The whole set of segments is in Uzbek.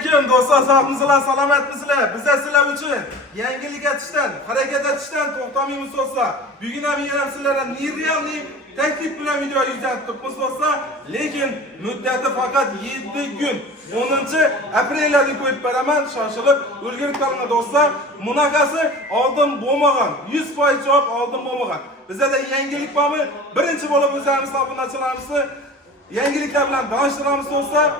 alaykum do'stlar, sog'misizlar, salomatmisizlar? Bizlar sizlar uchun yangilik etishdan, harakat etishdan to'xtamaymiz do'stlar. Bugun ham yana sizlarga nerealni taklif bilan video yuzlatibmiz do'stlar. Lekin muddati faqat 7 kun. 10-aprelda qo'yib beraman. Shoshilib ulgurib qolinglar do'stlar. Bunaqasi oldin bo'lmagan, 100% javob oldin bo'lmagan. Bizda yangilik bormi? Birinchi bo'lib o'zimiz obunachilarimizni yangiliklar bilan tanishtiramiz do'stlar.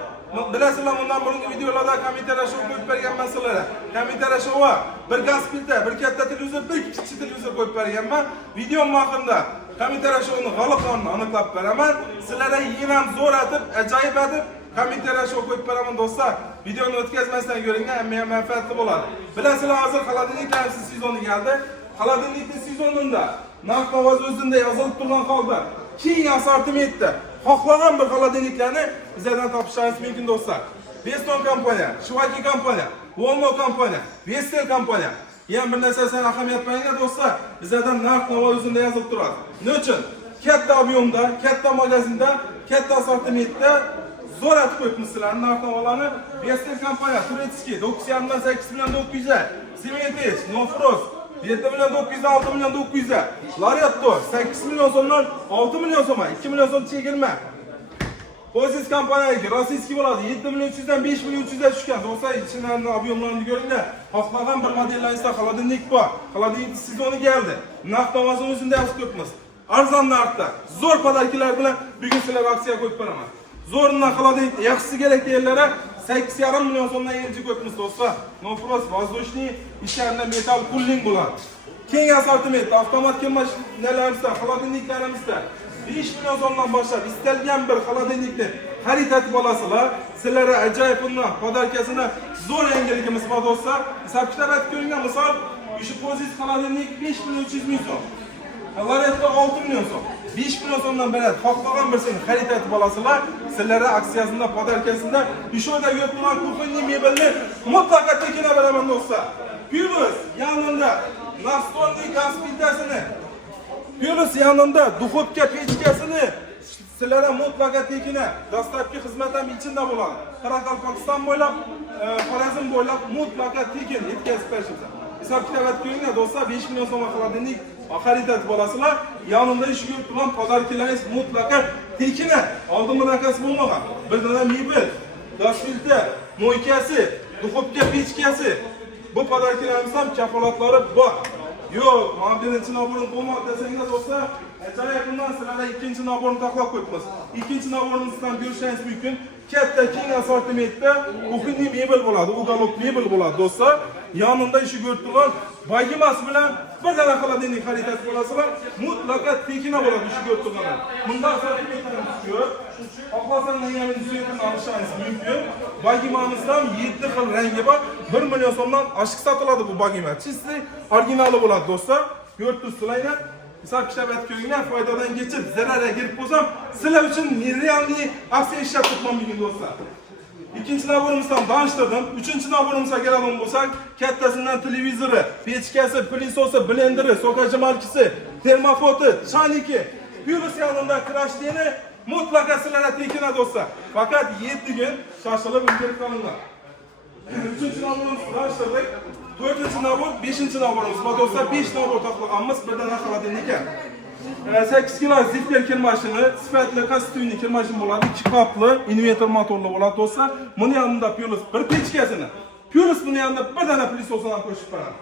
Bilasizlar, bundan burungi videolarda kommentariya show qo'yib berganman sizlarga. Kommentariya showga bir gaz filtra, bir katta televizor, bir kichik televizor qo'yib berganman. Video maqomida kommentariya showni g'oliblarini aniqlab beraman. Sizlarga yana ham zo'r atib, ajoyib atib kommentariya show qo'yib beraman do'stlar. Videoni o'tkazmasdan ko'ringlar, ham manfaatli bo'ladi. Bilasizlar, hozir xolodilnik sezoni keldi. Xolodilnik sezonida narx-navo o'zida yozilib turgan holda keng assortimentda xohlagan bir xolodilniklarni bizlardan topishingiz mumkin do'stlar. Beston kompaniya, Shivaki kompaniya, Walmart kompaniya, Vestel kompaniya. Yana bir narsani ahamiyat beringlar do'stlar. Bizlardan narx-navo o'zida yozilib turadi. Nima uchun? Katta ob'yomda, katta magazinda, katta assortimentda zo'r atib qo'yibmiz sizlarning narx-navolarni. Vestel kompaniya, Turetskiy 9,5 dan 8 million 900, Cementex, Nofrost 7 milyon 900, 6 milyon 900. Lariatto 8 milyon so'mdan 6 milyon so'm, 2 milyon so'm chegirma. Pozis kompaniyasi rossiyskiy bo'ladi. 7 milyon 300 dan 5 milyon 300 ga tushgan. Do'stlar, ichini ob'yomlarini ko'ringlar. Xohlagan bir modellaringizda xolodilnik bor. Xolodilnik sezoni keldi. Narx-navosini o'zida yozib qo'yibmiz. Arzon narxda, zo'r podarkalar bilan bugun sizlarga aksiya qo'yib beraman. Zo'rundan xolodilnik yaxshisi kerak deganlarga 8,5 milyon so'mdan yangi qo'yibmiz do'stlar. Nofrost воздушный ishlarida metal pulling bo'ladi. Keng assortiment, avtomat mashinalarimiz, xolodilniklarimiz 5 milyon so'mdan boshlab istalgan bir xolodilnikni xarid etib olasizlar. Sizlarga ajoyib bundan podarkasini zo'r yangiligimiz bor do'stlar. Hisob-kitob ko'ringlar. Misol, shu pozitsiya xolodilnik 5 milyon 300 ming so'm. Lariatto 6 milyon so'm. 5 milyon so'mdan beradi. Xohlagan birsini xarid etib olasizlar. Sizlarga aksiyasida, podarkasida Bishoda yo'qman kuxonniy mebelni mutlaqo tekinga beraman do'stlar. Plus yanında Nastolniy gaz filtrasini, plus yanında duxovka pechkasini sizlarga mutlaqo tekinga dastlabki xizmat ham ichida bo'ladi. Qoraqalpog'iston bo'ylab, Xorazm bo'ylab mutlaqo tekin yetkazib berishimiz. Hisob-kitob ko'ringlar do'stlar, 5 milyon so'm xolodilnik xarid etib olasizlar. Yanında ish ko'rib turgan podarkalaringiz mutlaqo tekinga. Oldin bunaqasi bo'lmagan. Bir dona mebel, gaz filtra, moykasi, duxovka pechkasi. Bu podarkalarimiz ham kafolatlari bor. Yo'q, mana birinchi naborni bo'lmoq desanglar do'stlar, ajoyib bundan sizlarga ikkinchi naborni taklif qo'yibmiz. Ikkinchi naborimizdan ko'rishingiz mumkin. Katta keng assortimentda kuxonniy mebel bo'ladi, uголок mebel bo'ladi do'stlar. Yanında ishi ko'rib turgan bagimasi bilan bir dona xolodilnik xarid etib olasizlar. Mutlaqo tekinga bo'ladi ishi ko'rib turganlar. Bunda assortimentlarimiz ko'p. Xohlasangiz yana suyetini olishingiz mumkin. Bagimamizdan 7 xil rangi bor. 1 million so'mdan oshiq sotiladi bu bagima. Chisti originali bo'ladi do'stlar. Ko'rib turibsizlar. Hisob-kitob ko'ringlar, foydadan kechib zararga kirib bo'lsam, sizlar uchun realni aksiya ishlab turibman bugun do'stlar. Ikkinchi naborimizdan tanishtirdim. Uchinchi naborimizga keladigan bo'lsak, kattasidan televizori, pechkasi, pilisosi, blenderi, so'kajimalchisi, termofoti, chaniki, plus yanında krashteni mutlaqo sizlarga tekinga do'stlar. Faqat 7 kun shoshilib ulgurib qolinglar. Uchinchi naborimizni tanishtirdik. 4-nabor, 5-naborimiz bor do'stlar. 5 nabor taqilganmiz, bir dona xolodilnikka. 8 kilo zifter kirmashini, sifatli kostyumli kirmashin bo'ladi, 2 qopli, invertor motorli bo'ladi do'stlar. Buni yanında plus bir pechkasini, plus buni yanında bir dona plisosini ham qo'shib beraman.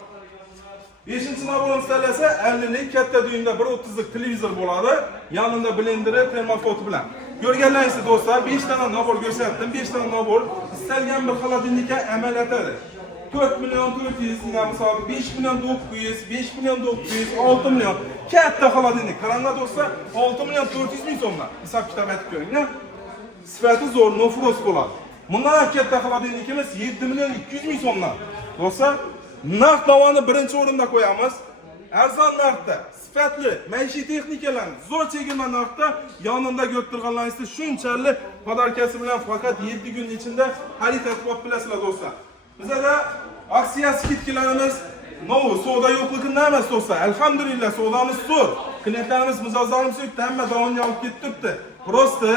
5-naborimiz tanlasa 50 lik katta düğümde 1.30 lik televizor bo'ladi, yanında blenderi, termofoti bilan. Ko'rganlaringiz do'stlar, 5 dona nabor ko'rsatdim. 5 dona nabor istalgan bir xolodilnikka amal etadi. 4 milyon 400, misal 5 milyon 900, 5 milyon 900, 6 milyon. Katta xolodilnik. Qaranglar do'stlar, 6 milyon 400 ming so'mdan. Hisob-kitob etib ko'ringlar. Sifati zo'r, Nofrost bo'ladi. Bundan katta xolodilnikimiz 7 milyon 200 ming so'mdan. Do'stlar, narx-navoni birinchi o'rinda qo'yamiz. Arzon narxda, sifatli maishiy texnikalarni zo'r chegirma narxda yonimda ko'rib turganlaringizda shunchalik podarkasi bilan faqat 7 kun ichida xarid etib olib bilasizlar do'stlar. Bizda aksiya skidkalarimiz novu savdo yo'qligidan emas do'stlar. Alhamdulillah savdomiz zo'r. Klientlarimiz mijozlarimiz hamma davomli olib ketibdi. Prosta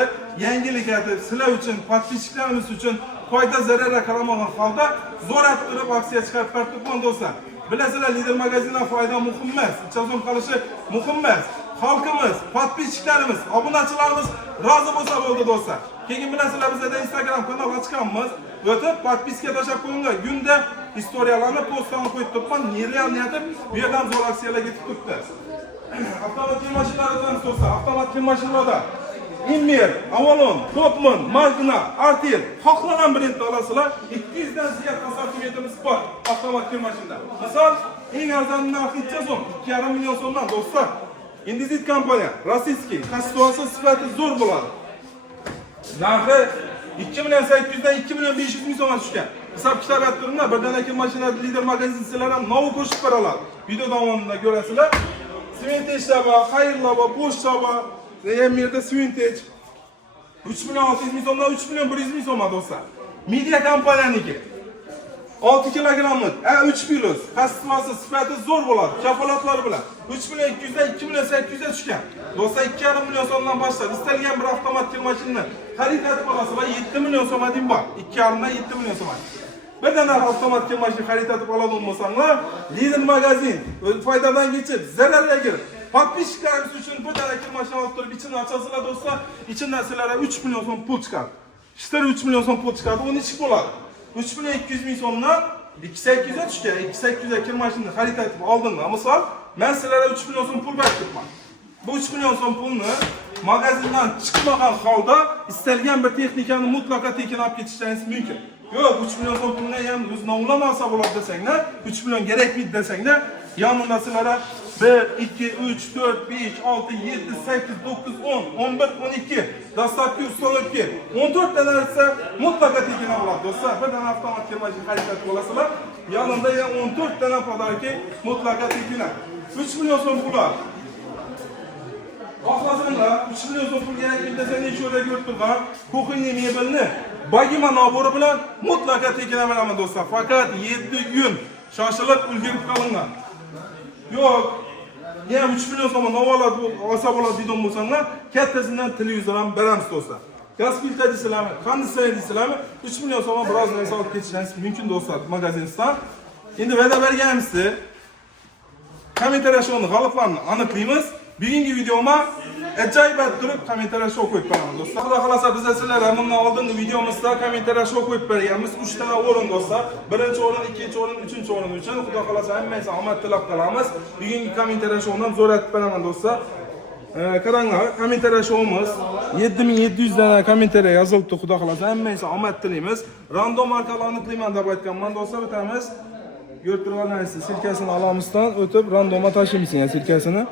yangilik etib sizlar uchun, podpischilarimiz uchun foyda zararga qaramagan holda zo'r attirib aksiya chiqarib berdik do'stlar. Bilasizlar, lider magazindan foyda muhim emas, ichazon qolishi muhim emas. Xalqimiz, podpischilarimiz, obunachilarimiz rozi bo'lsa bo'ldi do'stlar. Keyin bilasizlar, bizda Instagram kanal ochganmiz. O'tib podpiska tashab qo'yinglar. Gunda istoriyalarni postlarni qo'yib turibman. Nereal niyatib bu yerdan zo'r aksiyalar ketib turibdi. Avtomatik mashinalardan do'stlar, avtomatik mashinalarda Immer, Avalon, Topman, Magna, Artel xohlagan brendni olasizlar. 200 dan ziyod assortimentimiz bor avtomatik mashinada. Misol, eng arzon narxi 2,5 million so'mdan do'stlar. Indizit kompaniya, rossiyskiy, konstitutsiya sifati zo'r bo'ladi. Narxi 2 million 800 dan 2 million 500 ming so'mga tushgan. Hisob kitob qilib turinglar, birdan akin mashina lider magazinchilar ham novi qo'shib bera oladi. Video davomida ko'rasizlar. Svintage va xayrlar va pochta va Emirda Svintage 3 million 600 ming so'mdan 3 million 100 ming so'mga do'stlar. Media kompaniyaniki 6 kilogramlik A3 plus konstitutsiya sifati zo'r bo'ladi. Kafolatlari bilan 3 million 200 dan 2 million 800 ga tushgan. Do'stlar 2,5 million so'mdan boshlab istalgan bir avtomatik mashinani xarid qilib olasizlar, 7 million so'mga deyim bor. 2,5 dan 7 million so'mga. Bir dana avtomatik mashina xarid qilib oladigan bo'lsanglar, lider magazin foydadan kechib, zararga kirib, podpischilarimiz uchun bir dana mashina olib turib, ichini ochasizlar do'stlar, ichidan sizlarga 3 million so'm pul chiqadi. Ishlar 3 million so'm pul chiqadi, uni ichib bo'ladi. 3 million 200 ming so'mdan 2,800 ga tushgan. 2,800 ga kir mashinani xarid qilib oldimlar. Misol, men sizlarga 3 million so'm pul beribman. Bu 3 million so'm pulni magazindan chiqmagan holda istalgan bir texnikani mutlaqo tekin olib ketishingiz mumkin. Yo'q, 3 million so'm pulni ham o'z nomlama olsa bo'ladi desanglar, 3 million kerakmi desanglar, yonida sizlarga 1, 2, 3, 4, 5, 6, 7, 8, 9, 10, 11, 12 dastlabki ustalarga 14 dana esa mutlaqo tekin oladi do'stlar. Bir dana avtomatik mashina xarid qilib olasizlar, yonida ham 14 dana podarki mutlaqo tekin. 3 million so'm pul. Xohlasanglar 3 million so'm pul kerak desanglar, necha o'rga ko'rib turgan kuxinni mebelni bagima nabori bilan mutlaqo tekin beraman do'stlar. Faqat 7 kun shoshilib ulgurib qolinglar. Yo'q, yana 3 million so'm navolat olsa bo'ladi deydigan bo'lsanglar, kattasidan televizor ham beramiz do'stlar. Gaz filtr deysizlarmi, konditsioner deysizlarmi, 3 million so'm biroz narsa olib ketishingiz mumkin do'stlar magazindan. Endi va'da berganimizda kommentariyalarni g'alablarni aniqlaymiz. Bugungi videoma ajoyib turib kommentariyalar qo'yib beraman do'stlar. Xudo xolasa biz sizlarga bundan oldingi videomizda kommentariyalar qo'yib berganmiz. 3 ta o'rin do'stlar. Birinchi o'rin, ikkinchi o'rin, uchinchi o'rin uchun xudo xolasa hammasiga omad tilab qolamiz. Bugungi kommentariyalardan zo'r aytib beraman do'stlar. Qaranglar, kommentariyalarimiz 7700 dana kommentariya yozilibdi. Xudo xolasa hammasiga omad tilaymiz. Random markalarni aniqlayman deb aytganman do'stlar, o'tamiz. Ko'rib turganingizdek, silkasini olamizdan o'tib randoma tashlaymiz, silkasini.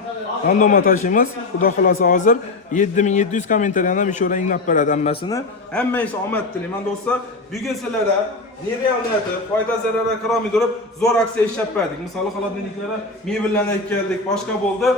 Randoma tashlaymiz. Xudo xolasa hozir 7700 kommentariyani mishora inglab beradi hammasini. Hammasiga omad tilayman do'stlar. Bugun sizlarga nereal niyati foyda zararga qaramay turib zo'r aksiya ishlab berdik. Misol xolodilniklari mebellarni keldik, boshqa bo'ldi.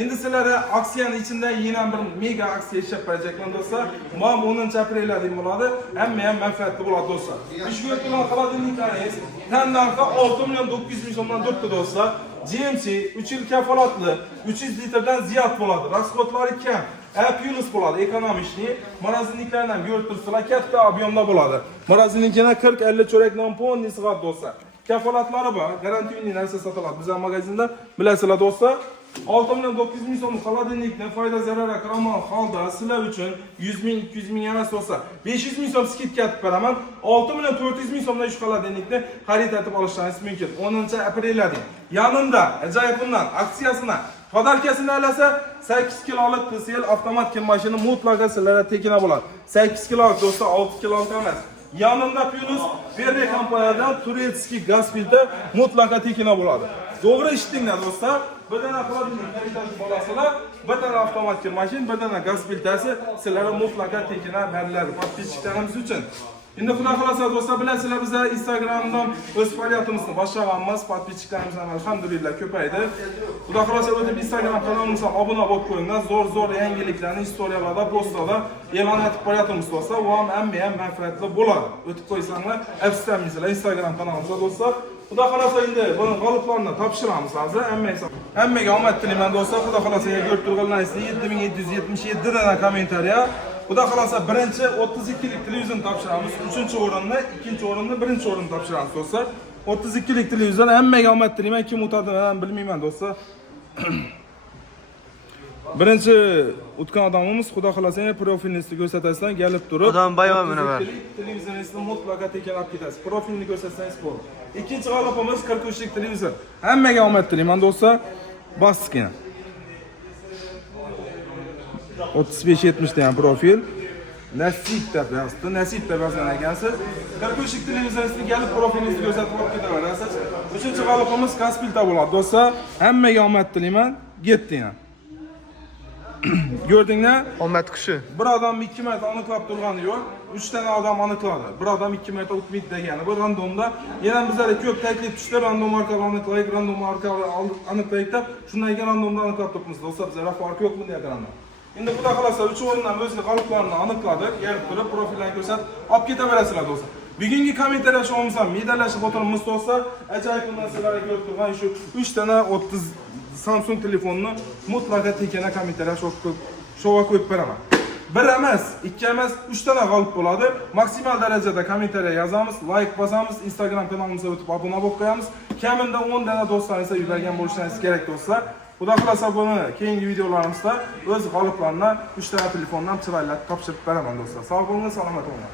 Endi sizlarga aksiyani ichida yana bir mega aksiya ishlab berajakman do'stlar. Mana 10-aprelda deyim bo'ladi. Hamma ham manfaatli bo'ladi do'stlar. Ish ko'rgan xolodilniklaringiz tan narxi 6 million 900 ming so'mdan turibdi do'stlar. GMC 3 yil kafolatli, 300 litrdan ziyod bo'ladi. Rasxodlari kam. A+ bo'ladi, ekonomishli. Morozinliklarni ham ko'rib turibsizlar, katta ob'yomda bo'ladi. Morozinliklar 40-50 cho'rakdan ponni sig'at do'stlar. Kafolatlari bor, garantiyali narsa sotiladi. Bizning magazinda bilasizlar do'stlar. 6 million 900 ming so'm xolodilnikni foyda zararga qaramagan holda sizlar uchun 100 ming, 200 ming emas bo'lsa 500 ming so'm skidka qilib beraman. 6 million 400 ming so'mdan 3 xolodilnikni xarid qilib olishingiz mumkin. 10-aprelda yanında ajoyib bundan aksiyasini podarkasini olasa 8 kilolik TCL avtomatik mashina mutlaqo sizlarga tekina bo'ladi. 8 kilolik do'stlar, 6 kilolik emas. Yanında plus Verbe kompaniyadan turetskiy gaz filtr mutlaqo tekina bo'ladi. To'g'ri eshitdinglar do'stlar. Bir dana xolodilnik xaridlash bo'lasizlar, bir dana avtomatik mashina, bir dana gaz filtrasi sizlarga mutlaqo tekina beriladi podpischilarimiz uchun. Endi xudo xolasa do'stlar, bilasizlar biz Instagramdan o'z faoliyatimizni boshlaganmiz, podpischilarimiz ham alhamdulillah ko'paydi. Xudo xolasa o'tib Instagram kanalimizga obuna bo'lib qo'yinglar. Zo'r yangiliklarni istoriyalarda, postlarda e'lon etib qo'yamiz do'stlar. Bu ham hamma manfaatli bo'ladi. O'tib qo'ysanglar, afsuslanmaysizlar Instagram kanalimizga do'stlar. Xudo xolasa endi buni g'oliblarni topshiramiz hozir. Hammaga omad tilayman do'stlar. Xudo xolasa ko'rib turganlaringiz 7777 dana kommentariya Xudo xolasa birinchi 32 lik televizorni topshiramiz. 3-o'rinni, 2-o'rinni, 1-o'rinni topshiramiz do'stlar. 32 lik televizor hammaga omad tilayman. Kim o'tadi men bilmayman do'stlar. Birinchi o'tgan odamimiz Xudo xolasa profilni ko'rsatasidan kelib turib. Odam bayram mana bor. Televizoringizni mutlaqo tekin olib ketasiz. Profilni ko'rsatsangiz bo'ladi. Ikkinchi g'olibimiz 43 lik televizor. Hammaga omad tilayman do'stlar. Bosqina. 35-70 degan profil. Nasib deb yozdi. Nasib deb yozgan ekansiz. 43 lik televizoringizni kelib profilingizni ko'rsatib olib ketaverasiz. Uchinchi g'olibimiz Kaspilta bo'ladi do'stlar. Hammaga omad tilayman. Getdinglar. Gördinglar? Omad qushi. Bir odam 2 marta aniqlab turgani yo'q. 3 ta odam aniqladi. Bir odam 2 marta o'tmaydi degani. Bu randomda yana bizlarga ko'p taklif tushdi. Random orqali aniqlaylik, random orqali aniqlaylik deb, shundan keyin randomda aniqlab turibmiz. Do'stlar, bizlar farq yo'qmi deyapti random. Endi xudo xolasa 3 o'rindan o'zini g'oliblarini aniqladik. Kelib turib profillarni ko'rsatib olib ketaverasizlar do'stlar. Bugungi kommentariya shomimiz ham medallashib o'tiribmiz do'stlar. Ajoyib narsalarga ko'rib turgan shu 3 dana 30 Samsung telefonni mutlaqo tekana kommentariya shova qo'yib beraman. Bir emas, 2 emas, 3 dana g'olib bo'ladi. Maksimal darajada kommentariya yozamiz, like bosamiz, Instagram kanalimizga o'tib obuna bo'lib qo'yamiz. Kamida 10 dana do'stlaringiz yurgan bo'lishingiz kerak do'stlar. Xudo xolasa buni keyingi videolarimizda o'z g'oliblarini 3 dana telefondan chiroyli topshirib beraman do'stlar. Sog' bo'ling, salomat bo'ling.